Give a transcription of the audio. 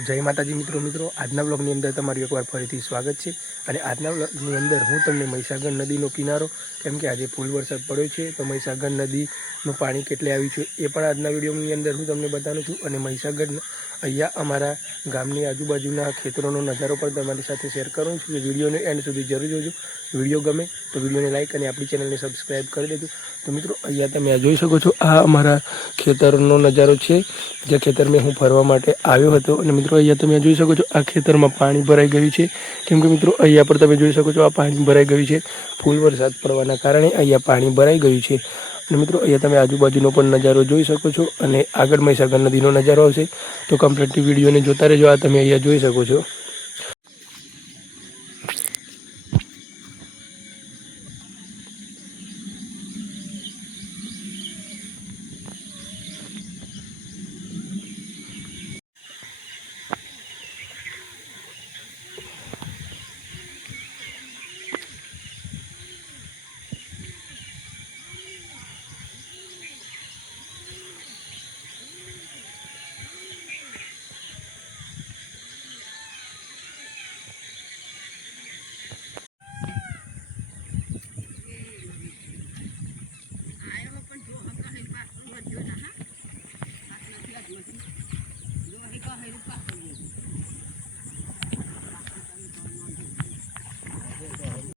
જય માતાજી મિત્રો આજના બ્લોગની અંદર તમારું એકવાર ફરીથી સ્વાગત છે। અને આજના બ્લોગની અંદર હું તમને મહીસાગર નદીનો કિનારો, કેમ કે આજે ફૂલ વરસાદ પડ્યો છે તો મહીસાગર નદીનું પાણી કેટલે આવ્યું છે એ પણ આજના વિડીયોની અંદર હું તમને બતાવું છું। અને મહીસાગર અહીંયા અમારા ગામની આજુબાજુના ખેતરોનો નજારો પણ તમારી સાથે શેર કરું છું। વિડીયોને એન્ડ સુધી જરૂર જોજો। વિડીયો ગમે તો વિડીયોને લાઇક અને આપણી ચેનલને સબસ્ક્રાઈબ કરી દેજો। તો મિત્રો અહીંયા તમે આ જોઈ શકો છો, આ અમારા ખેતરનો નજારો છે, જે ખેતર મેં હું ફરવા માટે આવ્યો હતો। અને મિત્રો અહીંયા તમે જોઈ શકો છો, આ ખેતરમાં પાણી ભરાઈ ગયું છે, કેમ કે મિત્રો અહીંયા પર તમે જોઈ શકો છો આ પાણી ભરાઈ ગયું છે। ફૂલ વરસાદ પડવાના કારણે અહીંયા પાણી ભરાઈ ગયું છે। અને મિત્રો અહીંયા તમે આજુબાજુનો પણ નજારો જોઈ શકો છો, અને આગળ મહીસાગર નદીનો નજારો આવશે તો કમ્પ્લીટ વિડીયોને જોતા રહેજો। આ તમે અહીંયા જોઈ શકો છો।